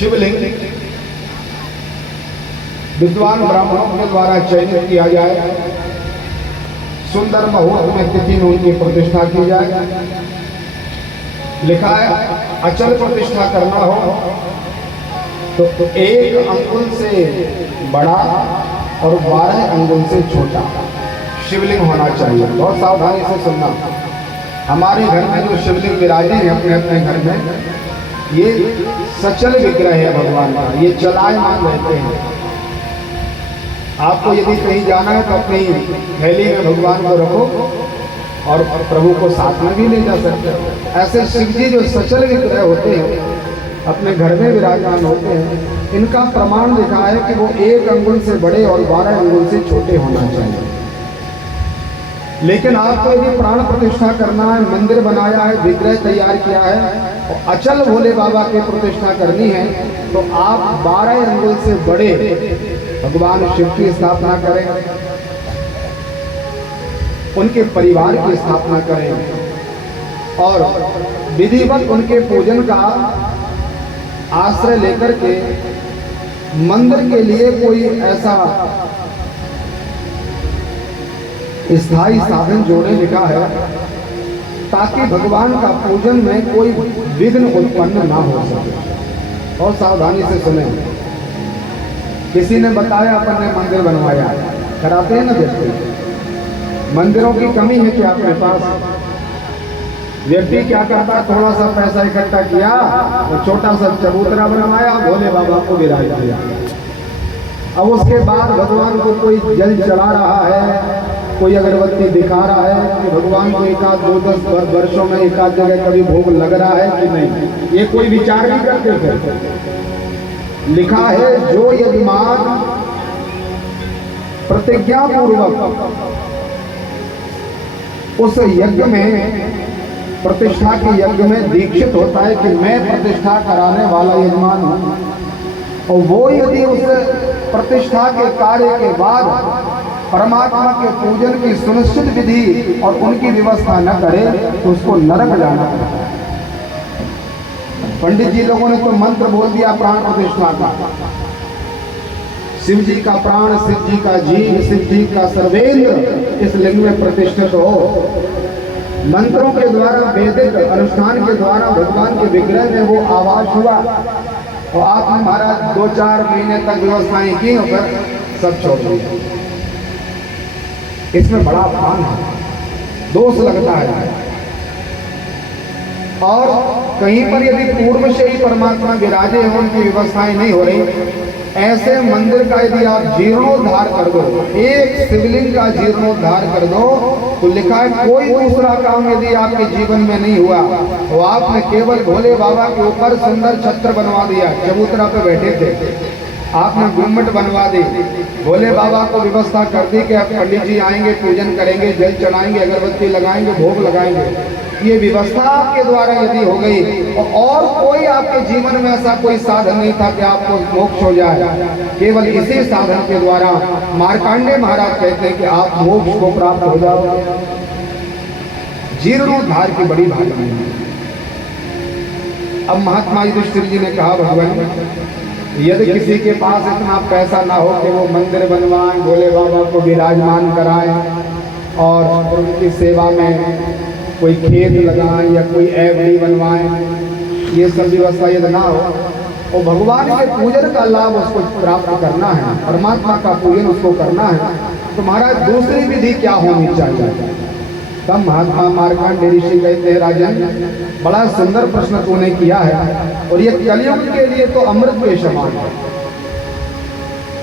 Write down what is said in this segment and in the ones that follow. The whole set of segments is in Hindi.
शिवलिंग विद्वान ब्राह्मणों के द्वारा चयनित किया जाए, सुंदर मुहूर्त में तिथि में उनकी प्रतिष्ठा की जाए। लिखा है अचल प्रतिष्ठा करना हो तो 1 अंगुल से बड़ा और 12 अंगुल से छोटा शिवलिंग होना चाहिए। बहुत सावधानी से सुनना। हमारे घर में जो शिवलिंग विराजे हैं अपने अपने घर में, ये सचल विग्रह है भगवान का, ये चलायमान रहते हैं। आपको यदि कहीं जाना है तो अपनी थैली में भगवान को रखो और प्रभु को साथ में भी ले जा सकते हो। ऐसे शिव जी जो सचल विग्रह होते हैं अपने घर में विराजमान होते हैं, इनका प्रमाण लिखा है कि वो 1 अंगुल से बड़े और 12 अंगुल से छोटे होना चाहिए। लेकिन आपको यदि प्राण प्रतिष्ठा करना है, मंदिर बनाया है, विग्रह तैयार किया है और अचल भोले बाबा की प्रतिष्ठा करनी है, तो आप 12 अंगुल से बड़े भगवान शिव की स्थापना करें, उनके परिवार की स्थापना करें और विधिवत उनके पूजन का आश्रय लेकर के मंदिर के लिए कोई ऐसा स्थायी साधन जोड़े। लिखा है ताकि भगवान का पूजन में कोई विघ्न उत्पन्न ना हो सके। और सावधानी से सुने। किसी ने बताया अपन ने मंदिर बनवाया, कराते हैं ना, देखते मंदिरों की कमी है क्या अपने पास? व्यक्ति क्या करता है, थोड़ा सा पैसा इकट्ठा किया तो छोटा सा चबूतरा बनवाया, भोले बाबा को विराज किया। अब उसके बाद भगवान को कोई जल चढ़ा रहा है, कोई अगरबत्ती दिखा रहा है कि भगवान को 1-2-10 वर्षों में एक आध जगह कभी भोग लग रहा है कि नहीं, ये कोई विचार नहीं करते थे। लिखा है जो यजमान प्रतिज्ञा पूर्वक उस यज्ञ में, प्रतिष्ठा के यज्ञ में दीक्षित होता है कि मैं प्रतिष्ठा कराने वाला यजमान हूं, और वो यदि उस प्रतिष्ठा के कार्य के बाद परमात्मा के पूजन की सुनिश्चित विधि और उनकी व्यवस्था न करे तो उसको नरक जाना पड़ता है। पंडित जी लोगों ने तो मंत्र बोल दिया प्राण प्रतिष्ठा का, शिव जी का प्राण, शिव जी का जीव, शिव जी का सर्वेंद्र इस लिंग में प्रतिष्ठित हो। मंत्रों के द्वारा, वैदिक अनुष्ठान के द्वारा भगवान के विग्रह में वो आवाज हुआ और आपने महाराज 2-4 महीने तक व्यवस्थाएं की और फिर सब छोड़ दिया। इसमें बड़ा अपमान है, दोष लगता है। और कहीं पर यदि पूर्व से ही परमात्मा विराजे हो, उनकी व्यवस्थाएं नहीं हो रही, ऐसे मंदिर का यदि आप जीर्णोद्धार कर दो, एक शिवलिंग का जीर्णोद्धार कर दो, तो लिखा है कोई दूसरा काम यदि आपके जीवन में नहीं हुआ तो आपने केवल भोले बाबा के ऊपर सुंदर छत्र बनवा दिया, चबूतरा पे बैठे थे, आपने गुम्मट बनवा दी, भोले बाबा को व्यवस्था कर दी कि अब पंडित जी आएंगे, पूजन करेंगे, जल चढ़ाएंगे, अगरबत्ती लगाएंगे, भोग लगाएंगे। ये व्यवस्था आपके द्वारा यदि हो गई और कोई आपके जीवन में ऐसा कोई साधन नहीं था कि आपको मोक्ष हो जाए, केवल इसी साधन के द्वारा मार्कंडेय महाराज कहते हैं कि आप मोक्ष को प्राप्त हो जाओ। जीर्णोद्धार की बड़ी भावना है। अब महात्मा युधिष्ठिर जी ने कहा भगवान यदि किसी के पास इतना पैसा ना हो कि वो मंदिर बनवाएं, भोले बाबा को विराजमान कराएं और उनकी सेवा में कोई खेत लगाएं या कोई एफडी बनवाएं, ये सब व्यवस्था यदि ना हो और भगवान के पूजन का लाभ उसको प्राप्त करना है, परमात्मा का पूजन उसको करना है, तो महाराज दूसरी विधि क्या होनी चाहिए? तब महात्मा मार्कंडेय ऋषि कहते हैं राजन बड़ा सुंदर प्रश्न तूने किया है और ये कलयुग के लिए तो अमृत के समान है।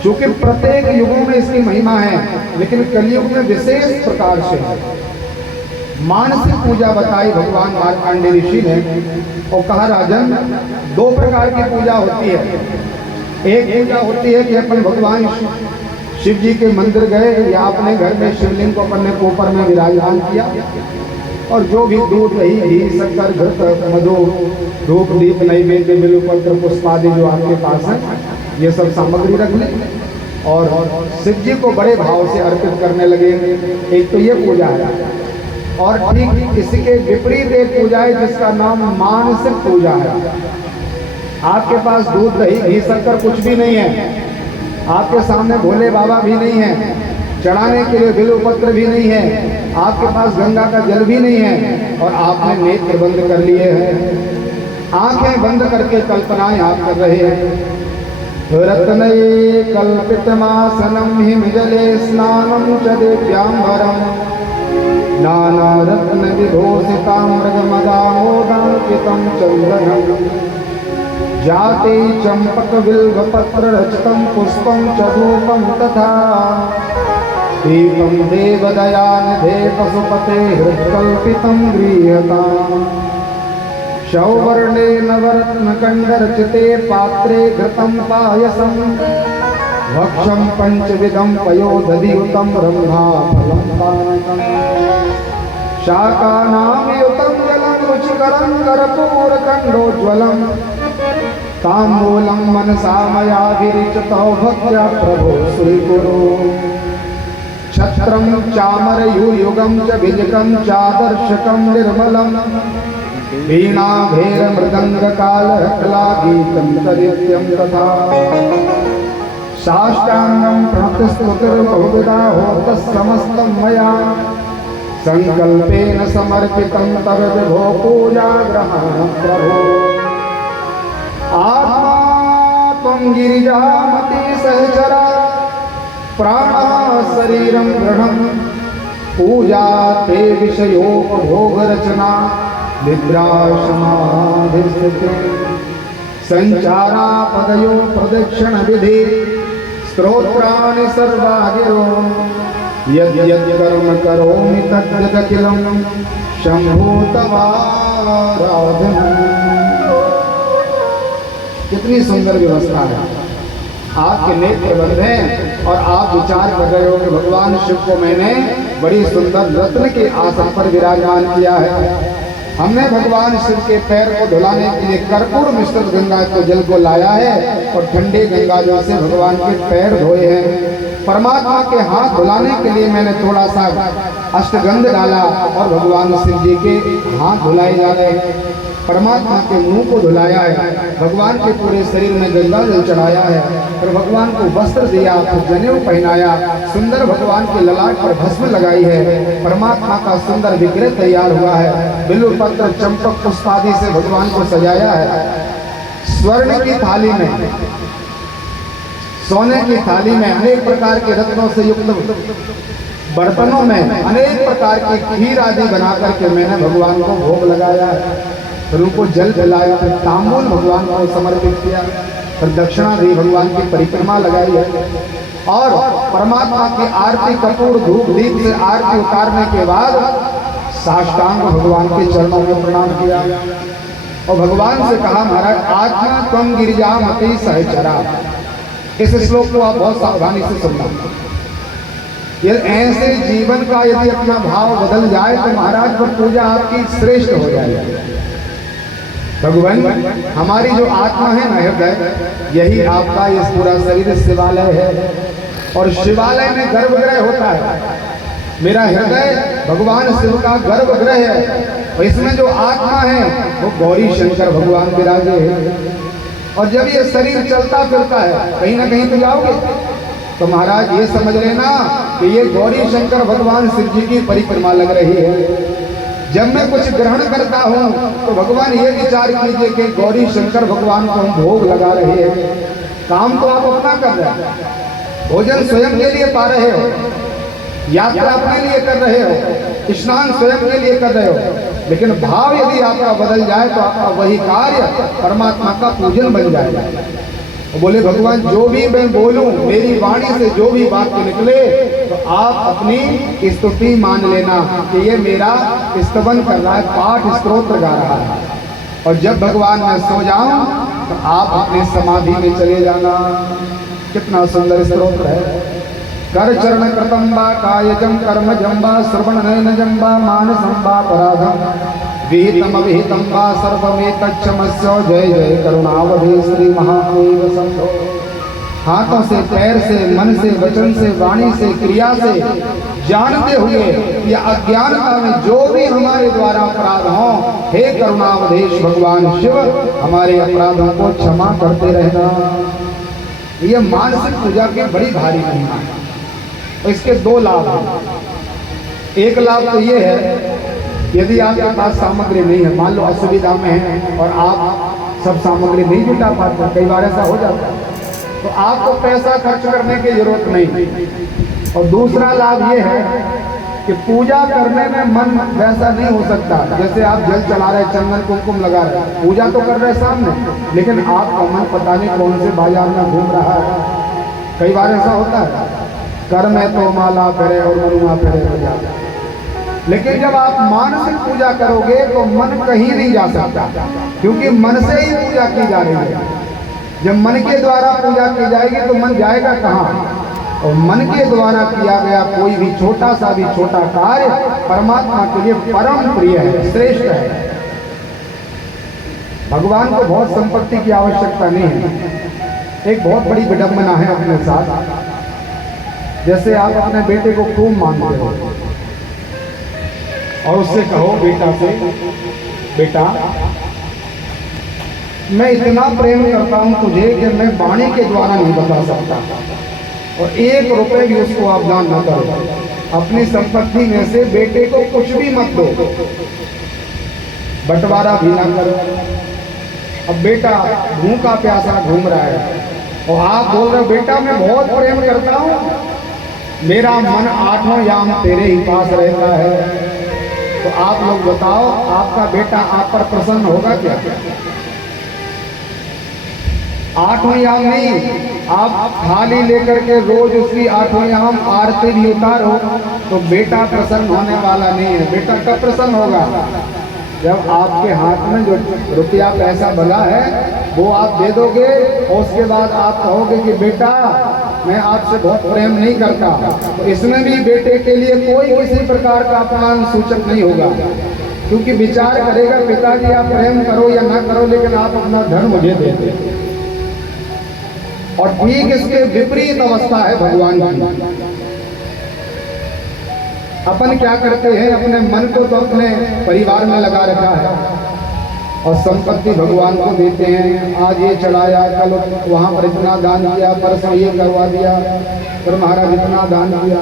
चूंकि प्रत्येक युगों में इसकी महिमा है, लेकिन कलयुग में विशेष प्रकार से है। मानसिक पूजा बताई भगवान मार्कंडेय ऋषि ने और कहा राजन 2 प्रकार की पूजा होती है। एक पूजा होती है कि अपन भगवान शिव जी के मंदिर गए या अपने घर में शिवलिंग को अपन ने ऊपर में विराजमान किया और जो भी दूध, दही, घी, शक्कर, घृत, मधु, धूप, दीप, नैवेद्य, बिल्वपत्र, पुष्प आदि जो आपके पास है, ये सब सामग्री रख ले और शिव जी को बड़े भाव से अर्पित करने लगे। एक तो ये पूजा है और ठीक इसके विपरीत एक पूजा है जिसका नाम मानसिक पूजा है। आपके पास दूध दही घी शक्कर कुछ भी नहीं है, आपके सामने भोले बाबा भी नहीं है, चढ़ाने के लिए बिल्व पत्र भी नहीं है, आपके पास गंगा का जल भी नहीं है, और आपने नेत्र बंद कर लिए हैं, आंखें बंद करके कल्पनाएं आप कर रहे हैं। रत्नये कल्पितमासनं हिमजले स्नानं च दिव्याम्बरं नाना रत्न विभूषितामृगमदामोदाङ्कितं चन्दनं जाते चंपक बिल्वपत्र रचितं पुष्पं च धूपं तथा दीपं देवदयानिधे पशुपते हृत्कल्पितं गृह्यताम् शौवर्णे नवरत्नकण्डरचिते पात्रे घृतं पायसं भक्षं पंचविधं पयोदधियुतं रम्भाफलं पानकम् शाकानामयुतं जलं रुचिकरं कर्पूरकण्डोज्ज्वलं ताम्बूलं मनसा मया विरिचितो भक्त्या प्रभो श्रीगुरो छत्रं चामरयूयुगं च भिजकं चादर्शकं निर्मलं वीणा भेर मृदंग काल कला गीतं तरित्यं तथा साष्टांगं प्रणतस्तुतिर्बहुविधा होतः समस्तं मया संकल्पेन समर्पितं तव विभो पूजा ग्रहणं प्रभो आत्मा त्वं गिरिजामति सहचरा प्राणः शरीरं गृहं पूजा ते विषयोपभोग रचना निद्राशमाधिस्थिते संचारा पदयो प्रदक्षिण विधि स्तोत्राणि सर्वागिरो यद् यद् कर्म करोमि तद्यदखिलं शंभो तवाराधनम्। कितनी सुंदर व्यवस्था है, आपके नेत्र बंद हैं और आप विचार कर रहे हो कि भगवान शिव को मैंने बड़ी सुंदर रत्न के आसन पर विराजमान किया है। हमने भगवान शिव के पैर को धुलाने के लिए कर्पूर मिश्रित गंगा के जल को लाया है और ठंडे गंगा जल से भगवान के पैर धोए हैं। परमात्मा के हाथ धुलाने के लिए मैंने थोड़ा सा अष्टगंध डाला और भगवान शिव जी के हाथ धुलाए जा रहे हैं। परमात्मा के मुंह को धुलाया है, भगवान के पूरे शरीर में गंगा जल चढ़ाया है, और भगवान को वस्त्र दिया, जनेऊ पहनाया, सुंदर भगवान के ललाट पर भस्म लगाई है। परमात्मा का सुंदर विग्रह तैयार हुआ है, बिल्व पत्र चंपक पुष्पादि से भगवान को सजाया है। स्वर्ण की थाली में, सोने की थाली में अनेक प्रकार के रत्नों से युक्त बर्तनों में अनेक प्रकार की खीर आदि बना करके मैंने भगवान को भोग लगाया है। फिर उनको जल जलाया, फिर तांबूल भगवान को समर्पित किया, फिर दक्षिणा दी, भगवान की परिक्रमा लगाई है और परमात्मा की आरती कपूर धूप दीप से आरती उतारने के बाद साष्टांग भगवान के चरणों में प्रणाम किया और भगवान से कहा, महाराज आत्मा त्वं गिरिजामति सहचरा। इस श्लोक को आप बहुत सावधानी से सुनना। ये ऐसे जीवन का यदि अपना भाव बदल जाए तो महाराज पर पूजा आपकी श्रेष्ठ हो जाएगी। भगवान हमारी जो आत्मा है ना, हृदय, यही आपका ये पूरा शरीर शिवालय है और शिवालय में गर्भगृह होता है। मेरा हृदय भगवान शिव का गर्भगृह है और इसमें जो आत्मा है वो गौरी शंकर भगवान विराजे हैं। और जब ये शरीर चलता फिरता है कहीं ना कहीं तो जाओगे, तो महाराज ये समझ लेना कि ये गौरी शंकर भगवान शिव जी की परिक्रमा लग रही है। जब मैं कुछ ग्रहण करता हूँ तो भगवान ये विचार कीजिए कि गौरी शंकर भगवान को हम भोग लगा रहे हैं। काम तो आप अपना कर रहे हैं, भोजन स्वयं के लिए पा रहे हो, यात्रा अपने लिए कर रहे हो, स्नान स्वयं के लिए कर रहे हो, लेकिन भाव यदि आपका बदल जाए तो आपका वही कार्य परमात्मा का पूजन बन जाएगा। बोले भगवान जो भी मैं बोलूं, मेरी वाणी से जो भी बात निकले तो आप अपनी स्तुति मान लेना कि ये मेरा स्तवन कर रहा है, पाठ स्तोत्र गा रहा है। और जब भगवान मैं सो जाऊं तो आप अपने समाधि में चले जाना। कितना सुंदर स्तोत्र है। कर चरण कृतंबा कायजम कर्म जंबा श्रवण नयन जंबा मानसं वा पराधम विहितम अविहितम वा सर्वमेतच्छमस्यो जय जय करुणावधे श्री महादेव शंभो। हाथों से, पैर से, मन से, वचन से, वाणी से, क्रिया से जानते हुए या अज्ञानता में जो भी हमारे द्वारा अपराध हों, हे करुणावधेश भगवान शिव हमारे अपराधों को क्षमा करते रहना। ये मानसिक पूजा की बड़ी भारी महिमा है। और इसके दो लाभ हैं। एक लाभ तो ये है, यदि आपके पास सामग्री नहीं है, मान लो असुविधा में है और आप सब सामग्री नहीं जुटा पाते, कई बार ऐसा हो जाता है, तो आपको पैसा खर्च करने की जरूरत नहीं। और दूसरा लाभ ये है कि पूजा करने में मन वैसा नहीं हो सकता। जैसे आप जल चला रहे, चंदन कुमकुम लगा रहे, पूजा तो कर रहे सामने, लेकिन आपका मन पता नहीं कौन से बाजार में घूम रहा है। कई बार ऐसा होता है, कर में तो माला फेरे और मनुआ फेरे हो जाता है। लेकिन जब आप मानसिक पूजा करोगे तो मन कहीं नहीं जा सकता, क्योंकि मन से ही पूजा की जा रही है। जब मन के द्वारा पूजा की जाएगी तो मन जाएगा कहाँ? और मन के द्वारा किया गया कोई भी छोटा सा भी छोटा कार्य परमात्मा के लिए परम प्रिय है, श्रेष्ठ है। भगवान को बहुत संपत्ति की आवश्यकता नहीं है। एक बहुत बड़ी विडंबना है अपने साथ। जैसे आप अपने बेटे को खूब मानते हो और उससे कहो बेटा से, बेटा मैं इतना प्रेम करता हूं तुझे कि मैं वाणी के द्वारा नहीं बता सकता, और 1 रुपए भी उसको आप दान न करो। अपनी संपत्ति में से बेटे को कुछ भी मत दो, बंटवारा भी ना करो। अब बेटा भूखा प्यासा घूम रहा है और आप बोल रहे हो बेटा मैं बहुत प्रेम करता हूं, मेरा मन 8वां याम तेरे ही पास रहता है, तो आप लोग बताओ आपका बेटा आप पर प्रसन्न होगा क्या? 8वां याम नहीं, आप थाली लेकर के रोज उसकी 8वां याम आरती भी उतारो तो बेटा प्रसन्न होने वाला नहीं है। बेटा कब प्रसन्न होगा? जब आपके हाथ में जो रुपया पैसा भला है वो आप दे दोगे और उसके बाद आप कहोगे कि बेटा मैं आपसे बहुत प्रेम नहीं करता, तो इसमें भी बेटे के लिए कोई किसी प्रकार का अपमान सूचक नहीं होगा, क्योंकि विचार करेगा पिताजी आप प्रेम करो या ना करो लेकिन आप अपना धन मुझे दे दे। और ठीक इसके विपरीत अवस्था है भगवान की। अपन क्या करते हैं, अपने मन को तो अपने परिवार में लगा रखा है और संपत्ति भगवान को देते हैं। आज ये चढ़ाया, कल वहां पर इतना दान किया, परसों ये करवा दिया, फिर महाराज इतना दान किया।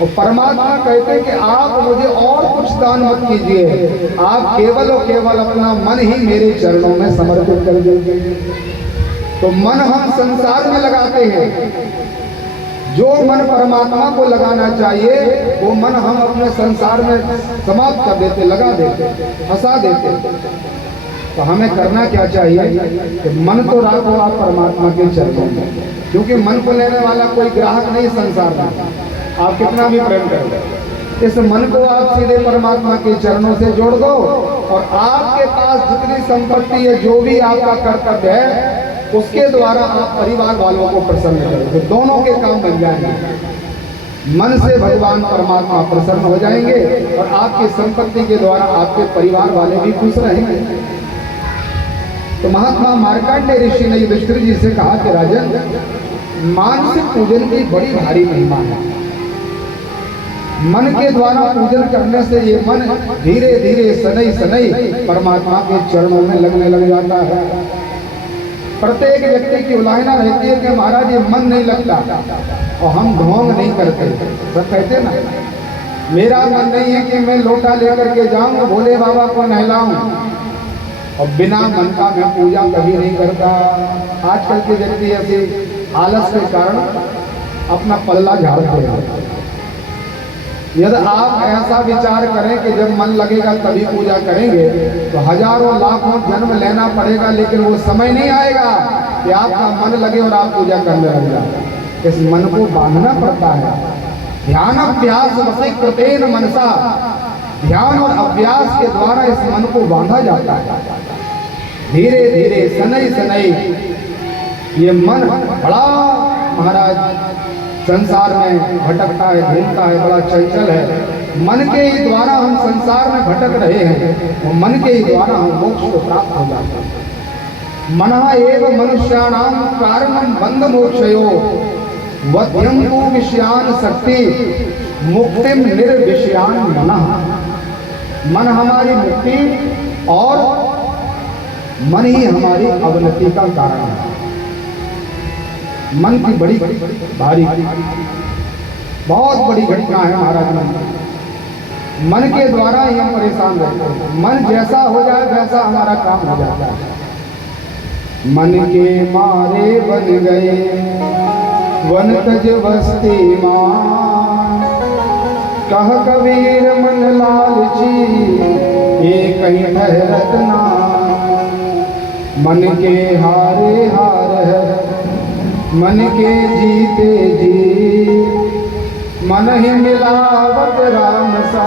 और परमात्मा कहते हैं कि आप मुझे और कुछ दान मत कीजिए, आप केवल और केवल अपना मन ही मेरे चरणों में समर्पित कर दीजिए। तो मन हम संसार में लगाते हैं, जो मन परमात्मा को लगाना चाहिए वो मन हम अपने संसार में समाप्त कर देते, लगा देते, फंसा देते। तो हमें करना क्या चाहिए कि मन को राखो आप परमात्मा के चरणों में, क्योंकि मन को लेने वाला कोई ग्राहक नहीं संसार में। आप कितना भी प्रेम करो, इस मन को आप सीधे परमात्मा के चरणों से जोड़ दो और आपके पास जितनी संपत्ति है, जो भी आपका कर्तव्य है, उसके द्वारा आप परिवार वालों को प्रसन्न करोगे, दोनों के काम बन जाएंगे। मन से भगवान परमात्मा प्रसन्न हो जाएंगे और आपकी संपत्ति के द्वारा आपके परिवार वाले भी खुश रहेंगे। तो महात्मा मार्कंडेय ऋषि ने युधिष्ठिर जी से कहा कि राजन, मानसिक पूजन की बड़ी भारी महिमा है। मन के द्वारा पूजन करने से ये मन धीरे धीरे सनई सनई परमात्मा के चरणों में लगने लग जाता है। प्रत्येक व्यक्ति की उलाहना रहती है कि महाराज ये मन नहीं लगता, और हम ढोंग नहीं करते। सब कहते ना, मेरा मन नहीं है कि मैं लोटा लेकर के जाऊं भोले बाबा को नहलाऊं, और बिना मन का मैं पूजा कभी नहीं करता। आजकल के व्यक्ति ऐसे आलस के कारण अपना पल्ला झाड़ते हैं। यदि आप ऐसा विचार करें कि जब मन लगेगा तभी पूजा करेंगे, तो हजारों लाखों जन्म लेना पड़ेगा, लेकिन वो समय नहीं आएगा कि आपका मन लगे और आप पूजा करने लग जाए। इस मन को बांधना पड़ता है। ध्यान अभ्यास वसई कृतेन मनसा, ध्यान और अभ्यास के द्वारा इस मन को बांधा जाता है। धीरे धीरे सनई सनई ये मन बड़ा महाराज संसार में भटकता है, घूमता है, बड़ा चंचल है। मन के ही द्वारा हम संसार में भटक रहे हैं और मन के ही द्वारा हम मोक्ष को प्राप्त हो जाते हैं। मनः एव मनुष्याणां कारणं बंध मोक्षयो वध्यं तु विषयान शक्ति मुक्तिम निर्विषयान मनः, मन हमारी मुक्ति और मन ही हमारी अवनति का कारण है। मन की बड़ी भारी बहुत बड़ी घटना है महाराज। मन के द्वारा ही हम परेशान रहते हैं। मन जैसा हो जाए वैसा हमारा काम हो जाता है। मन के मारे बन गए वन तज बस्ती मान, कह कबीर मन लालची ये कहीं ठहरत ना। मन के हारे हार है मन के जीते जी, मन ही मिलावत राम सा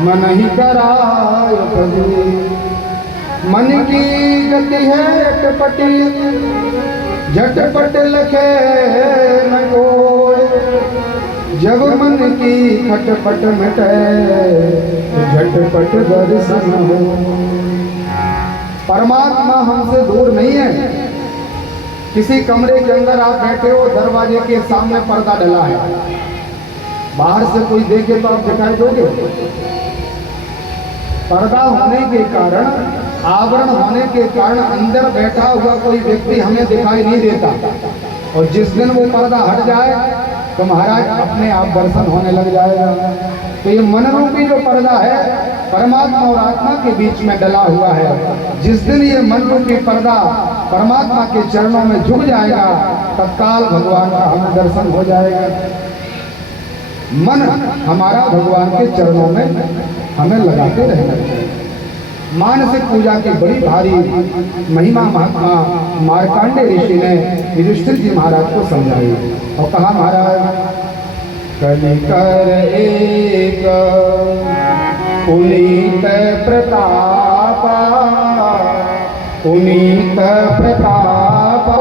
मन ही कराय भजी। मन की गति है अटपटी झटपट लखे न कोय, जब मन की खटपट मिटे झटपट दर्शन हो। परमात्मा हमसे दूर नहीं है। किसी कमरे के अंदर आप बैठे हो, दरवाजे के सामने पर्दा डला है, बाहर से कोई देखे तो आप दिखाई दोगे? पर्दा होने के कारण, आवरण होने के कारण अंदर बैठा हुआ कोई व्यक्ति हमें दिखाई नहीं देता। और जिस दिन वो पर्दा हट जाए तो महाराज अपने आप दर्शन होने लग जाएगा। तो ये मन रूपी जो पर्दा है परमात्मा और आत्मा के बीच में डला हुआ है, जिस दिन ये मन रूपी पर्दा परमात्मा के चरणों में झुक जाएगा तत्काल भगवान का हमें दर्शन हो जाएगा। मन हमारा भगवान के चरणों में हमें लगाते रहना चाहिए। मानसिक पूजा की बड़ी भारी महिमा महात्मा मार्कंडे ऋषि ने युधिष्ठिर जी महाराज को समझाई और कहा, महाराज कलिकर एक पुनीत प्रतापा, पुनीत प्रतापा